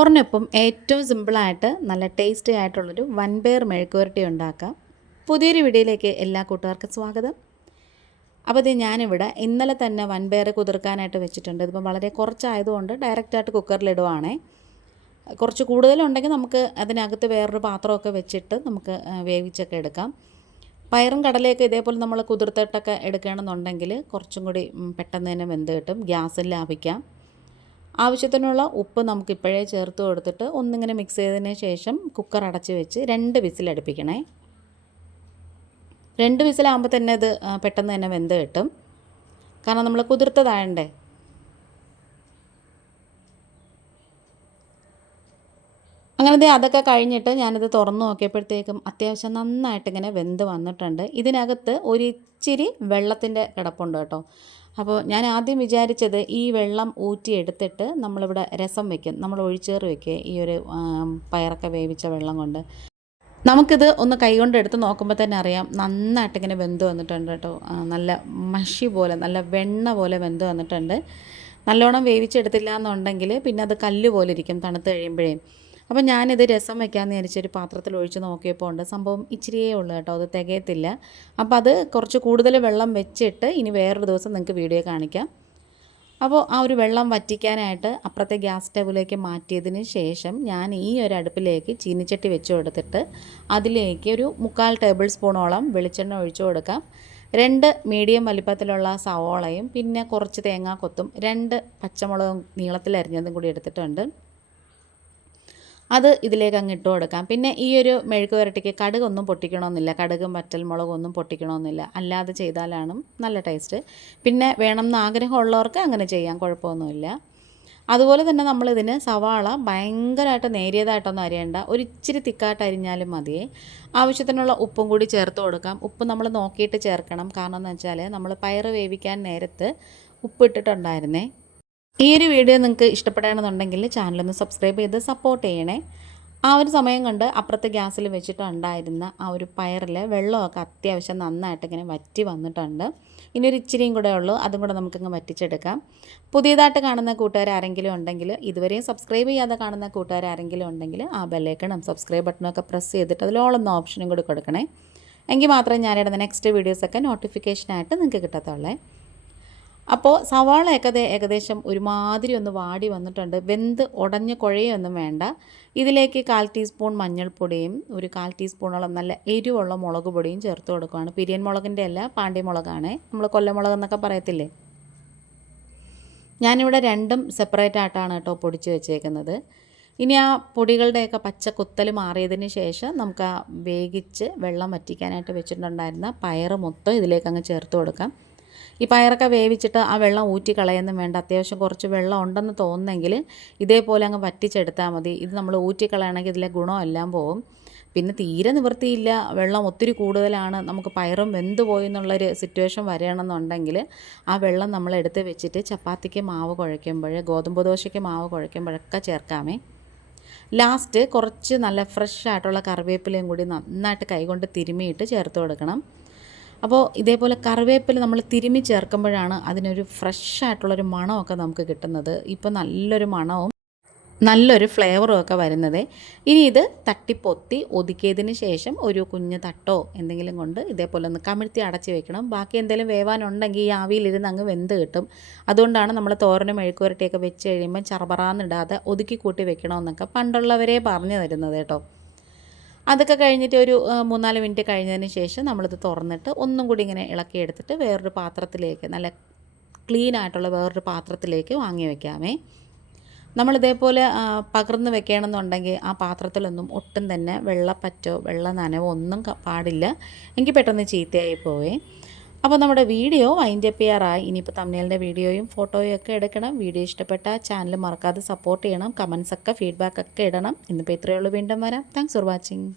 ചോറിനൊപ്പം ഏറ്റവും സിമ്പിളായിട്ട് നല്ല ടേസ്റ്റി ആയിട്ടുള്ളൊരു വൻപയർ മെഴുക്കുവരട്ടി ഉണ്ടാക്കാം. പുതിയൊരു വീഡിയോയിലേക്ക് എല്ലാ കൂട്ടുകാർക്കും സ്വാഗതം. അപ്പോൾ ഇത് ഞാനിവിടെ ഇന്നലെ തന്നെ വൻപയർ കുതിർക്കാനായിട്ട് വെച്ചിട്ടുണ്ട്. ഇതിപ്പോൾ വളരെ കുറച്ചായതുകൊണ്ട് ഡയറക്റ്റായിട്ട് കുക്കറിലിടുവാണേ. കുറച്ച് കൂടുതലുണ്ടെങ്കിൽ നമുക്ക് അതിനകത്ത് വേറൊരു പാത്രമൊക്കെ വെച്ചിട്ട് നമുക്ക് വേവിച്ചൊക്കെ എടുക്കാം. പയറും കടലയൊക്കെ ഇതേപോലെ നമ്മൾ കുതിർത്തിട്ടൊക്കെ എടുക്കുകയാണെന്നുണ്ടെങ്കിൽ കുറച്ചും കൂടി പെട്ടെന്ന് തന്നെ വെന്ത് കിട്ടും, ഗ്യാസും ലാഭിക്കാം. ആവശ്യത്തിനുള്ള ഉപ്പ് നമുക്കിപ്പോഴേ ചേർത്ത് കൊടുത്തിട്ട് ഒന്നിങ്ങനെ മിക്സ് ചെയ്തതിന് ശേഷം കുക്കർ അടച്ച് വെച്ച് 2 വിസിലടുപ്പിക്കണേ. 2 വിസിലാകുമ്പോൾ തന്നെ ഇത് പെട്ടെന്ന് തന്നെ വെന്ത് കിട്ടും, കാരണം നമ്മൾ കുതിർത്തതായണ്ടേ. അങ്ങനെ അതൊക്കെ കഴിഞ്ഞിട്ട് ഞാനിത് തുറന്നു നോക്കിയപ്പോഴത്തേക്കും അത്യാവശ്യം നന്നായിട്ട് ഇങ്ങനെ വെന്ത് വന്നിട്ടുണ്ട്. ഇതിനകത്ത് ഒരിച്ചിരി വെള്ളത്തിൻ്റെ കിടപ്പുണ്ട് കേട്ടോ. അപ്പോൾ ഞാൻ ആദ്യം വിചാരിച്ചത് ഈ വെള്ളം ഊറ്റിയെടുത്തിട്ട് നമ്മളിവിടെ രസം വയ്ക്കും, നമ്മൾ ഒഴിച്ചേറ് വയ്ക്കുക ഈ ഒരു പയറൊക്കെ വേവിച്ച വെള്ളം കൊണ്ട്. നമുക്കിത് ഒന്ന് കൈകൊണ്ട് എടുത്ത് നോക്കുമ്പോൾ തന്നെ അറിയാം നന്നായിട്ട് ഇങ്ങനെ വെന്ത് വന്നിട്ടുണ്ട് കേട്ടോ. നല്ല മഷി പോലെ, നല്ല വെണ്ണ പോലെ വെന്ത് വന്നിട്ടുണ്ട്. നല്ലോണം വേവിച്ചെടുത്തില്ല എന്നുണ്ടെങ്കിൽ പിന്നെ അത് കല്ല് പോലെ ഇരിക്കും തണുത്ത് കഴിയുമ്പോഴേ. അപ്പോൾ ഞാനിത് രസം വയ്ക്കാമെന്ന് വിചാരിച്ചൊരു പാത്രത്തിൽ ഒഴിച്ച് നോക്കിയപ്പോൾ ഉണ്ട് സംഭവം ഇച്ചിരിയേ ഉള്ളൂ കേട്ടോ, അത് തികയത്തില്ല. അപ്പോൾ അത് കുറച്ച് കൂടുതൽ വെള്ളം വെച്ചിട്ട് ഇനി വേറൊരു ദിവസം നിങ്ങൾക്ക് വീഡിയോ കാണിക്കാം. അപ്പോൾ ആ ഒരു വെള്ളം വറ്റിക്കാനായിട്ട് അപ്പുറത്തെ ഗ്യാസ് സ്റ്റവിലേക്ക് മാറ്റിയതിന് ശേഷം ഞാൻ ഈ ഒരു അടുപ്പിലേക്ക് ചീനിച്ചട്ടി വെച്ച് കൊടുത്തിട്ട് അതിലേക്ക് ഒരു 3/4 ടേബിൾ സ്പൂണോളം വെളിച്ചെണ്ണ ഒഴിച്ചു കൊടുക്കാം. 2 മീഡിയം വലിപ്പത്തിലുള്ള സവോളയും പിന്നെ കുറച്ച് തേങ്ങാക്കൊത്തും 2 പച്ചമുളകും നീളത്തിലരിഞ്ഞതും കൂടി എടുത്തിട്ടുണ്ട്. അത് ഇതിലേക്ക് അങ്ങ് ഇട്ട് കൊടുക്കാം. പിന്നെ ഈ ഒരു മെഴുക്ക് പുരട്ടിക്ക് കടുകൊന്നും പൊട്ടിക്കണമെന്നില്ല, കടുകും വറ്റൽമുളകും ഒന്നും പൊട്ടിക്കണമെന്നില്ല, അല്ലാതെ ചെയ്താലാണ് നല്ല ടേസ്റ്റ്. പിന്നെ വേണമെന്ന് ആഗ്രഹമുള്ളവർക്ക് അങ്ങനെ ചെയ്യാം, കുഴപ്പമൊന്നുമില്ല. അതുപോലെ തന്നെ നമ്മളിതിന് സവാള ഭയങ്കരമായിട്ട് നേരിയതായിട്ടൊന്നും അരിയേണ്ട, ഒരിച്ചിരി തിക്കായിട്ട് അരിഞ്ഞാലും മതിയേ. ആവശ്യത്തിനുള്ള ഉപ്പും കൂടി ചേർത്ത് കൊടുക്കാം. ഉപ്പ് നമ്മൾ നോക്കിയിട്ട് ചേർക്കണം, കാരണം എന്ന് വെച്ചാൽ നമ്മൾ പയർ വേവിക്കാൻ നേരത്ത് ഉപ്പിട്ടിട്ടുണ്ടായിരുന്നേ. ഈ ഒരു വീഡിയോ നിങ്ങൾക്ക് ഇഷ്ടപ്പെടുകയാണെന്നുണ്ടെങ്കിൽ ചാനലൊന്ന് സബ്സ്ക്രൈബ് ചെയ്ത് സപ്പോർട്ട് ചെയ്യണേ. ആ ഒരു സമയം കൊണ്ട് അപ്പുറത്തെ ഗ്യാസിൽ വെച്ചിട്ടുണ്ടായിരുന്ന ആ ഒരു പയറിൽ വെള്ളമൊക്കെ അത്യാവശ്യം നന്നായിട്ട് ഇങ്ങനെ വറ്റി വന്നിട്ടുണ്ട്. ഇനി ഒരു ഇച്ചിരിയും കൂടെ ഉള്ളൂ, അതും കൂടെ നമുക്കിങ്ങ് വറ്റിച്ചെടുക്കാം. പുതിയതായിട്ട് കാണുന്ന കൂട്ടുകാരെങ്കിലും ഉണ്ടെങ്കിൽ, ഇതുവരെയും സബ്സ്ക്രൈബ് ചെയ്യാതെ കാണുന്ന കൂട്ടുകാരെങ്കിലും ഉണ്ടെങ്കിൽ ആ ബെല്ലൈക്കണും സബ്സ്ക്രൈബ് ബട്ടണൊക്കെ പ്രസ് ചെയ്തിട്ട് അതിൽ ഓൾ എന്ന ഓപ്ഷനും കൂടി കൊടുക്കണേ. എങ്കിൽ മാത്രമേ ഞാനിടുന്ന നെക്സ്റ്റ് വീഡിയോസൊക്കെ നോട്ടിഫിക്കേഷനായിട്ട് നിങ്ങൾക്ക് കിട്ടത്തുള്ളേ. അപ്പോൾ സവാളയൊക്കെ ഏകദേശം ഒരുമാതിരി ഒന്ന് വാടി വന്നിട്ടുണ്ട്. വെന്ത് ഉടഞ്ഞ് കുഴയൊന്നും വേണ്ട. ഇതിലേക്ക് 1/4 ടീസ്പൂൺ മഞ്ഞൾപ്പൊടിയും ഒരു 1/4 ടീസ്പൂണോളം നല്ല എരിവുള്ള മുളക് പൊടിയും ചേർത്ത് കൊടുക്കുകയാണ്. പിരിയൻ മുളകിൻ്റെ അല്ല, പാണ്ടി മുളകാണ്, നമ്മൾ കൊല്ലമുളക് എന്നൊക്കെ പറയത്തില്ലേ. ഞാനിവിടെ 2ഉം സെപ്പറേറ്റ് ആയിട്ടാണ് കേട്ടോ പൊടിച്ച് വെച്ചേക്കുന്നത്. ഇനി ആ പൊടികളുടെയൊക്കെ പച്ച കുത്തൽ മാറിയതിന് ശേഷം നമുക്ക് ആ വേവിച്ച് വെള്ളം വറ്റിക്കാനായിട്ട് വെച്ചിട്ടുണ്ടായിരുന്ന പയറ് മൊത്തം ഇതിലേക്ക് അങ്ങ് ചേർത്ത് കൊടുക്കാം. ഈ പയറൊക്കെ വേവിച്ചിട്ട് ആ വെള്ളം ഊറ്റി കളയൊന്നും വേണ്ട. അത്യാവശ്യം കുറച്ച് വെള്ളം ഉണ്ടെന്ന് തോന്നുന്നെങ്കിൽ ഇതേപോലെ അങ്ങ് വറ്റിച്ചെടുത്താൽ മതി. ഇത് നമ്മൾ ഊറ്റി കളയണമെങ്കിൽ ഇതിലെ ഗുണമെല്ലാം പോകും. പിന്നെ തീരെ നിവൃത്തിയില്ല, വെള്ളം ഒത്തിരി കൂടുതലാണ്, നമുക്ക് പയറും വെന്ത് പോയി എന്നുള്ളൊരു സിറ്റുവേഷൻ വരികയാണെന്നുണ്ടെങ്കിൽ ആ വെള്ളം നമ്മൾ എടുത്ത് വെച്ചിട്ട് ചപ്പാത്തിക്ക് മാവ് കുഴയ്ക്കുമ്പോൾ, ഗോതമ്പ് ദോശയ്ക്ക് മാവ് കുഴയ്ക്കുമ്പോഴൊക്കെ ചേർക്കാമേ. ലാസ്റ്റ് കുറച്ച് നല്ല ഫ്രഷ് ആയിട്ടുള്ള കറിവേപ്പിലയും കൂടി നന്നായിട്ട് കൈകൊണ്ട് തിരുമിയിട്ട് ചേർത്ത് കൊടുക്കണം. അപ്പോൾ ഇതേപോലെ കറിവേപ്പില നമ്മൾ തിരുമ്മി ചേർക്കുമ്പോഴാണ് അതിനൊരു ഫ്രഷ് ആയിട്ടുള്ളൊരു മണമൊക്കെ നമുക്ക് കിട്ടുന്നത്. ഇപ്പോൾ നല്ലൊരു മണവും നല്ലൊരു ഫ്ലേവറും ഒക്കെ വരുന്നത്. ഇനി ഇത് തട്ടിപ്പൊത്തി ഒതുക്കിയതിന് ശേഷം ഒരു കുഞ്ഞ് തട്ടോ എന്തെങ്കിലും കൊണ്ട് ഇതേപോലെ ഒന്ന് കമിഴ്ത്തി അടച്ച് വെക്കണം. ബാക്കി എന്തെങ്കിലും വേവാനുണ്ടെങ്കിൽ ഈ ആവിയിലിരുന്ന് അങ്ങ് വെന്ത് കിട്ടും. അതുകൊണ്ടാണ് നമ്മൾ തോരനും മെഴുക്ക് പുരട്ടിയൊക്കെ വെച്ച് കഴിയുമ്പോൾ ചറപറാന്നിടാതെ ഒതുക്കി കൂട്ടി വെക്കണമെന്നൊക്കെ പണ്ടുള്ളവരെ പറഞ്ഞു തരുന്നത് കേട്ടോ. അതൊക്കെ കഴിഞ്ഞിട്ട് ഒരു 3-4 മിനിറ്റ് കഴിഞ്ഞതിന് ശേഷം നമ്മളിത് തുറന്നിട്ട് ഒന്നും കൂടി ഇങ്ങനെ ഇളക്കിയെടുത്തിട്ട് വേറൊരു പാത്രത്തിലേക്ക്, നല്ല ക്ലീൻ ആയിട്ടുള്ള വേറൊരു പാത്രത്തിലേക്ക് വാങ്ങി വയ്ക്കാമേ. നമ്മളിതേപോലെ പകർന്ന് വെക്കണമെന്നുണ്ടെങ്കിൽ ആ പാത്രത്തിലൊന്നും ഒട്ടും തന്നെ വെള്ളപ്പറ്റോ വെള്ള നനവോ ഒന്നും പാടില്ല, എങ്കിൽ പെട്ടെന്ന് ചീത്തയായി പോവേ. അപ്പോൾ നമ്മുടെ വീഡിയോ വൈൻഡപ്പ് ചെയ്യാറായി. ഇനിയിപ്പോൾ തമ്മിലിൻ്റെ വീഡിയോയും ഫോട്ടോയും ഒക്കെ എടുക്കണം. വീഡിയോ ഇഷ്ടപ്പെട്ട ചാനൽ മറക്കാതെ സപ്പോർട്ട് ചെയ്യണം. കമൻസൊക്കെ ഫീഡ്ബാക്കൊക്കെ ഇടണം. ഇന്നിപ്പോൾ ഇത്രയേ ഉള്ളൂ, വീണ്ടും വരാം. Thanks for watching.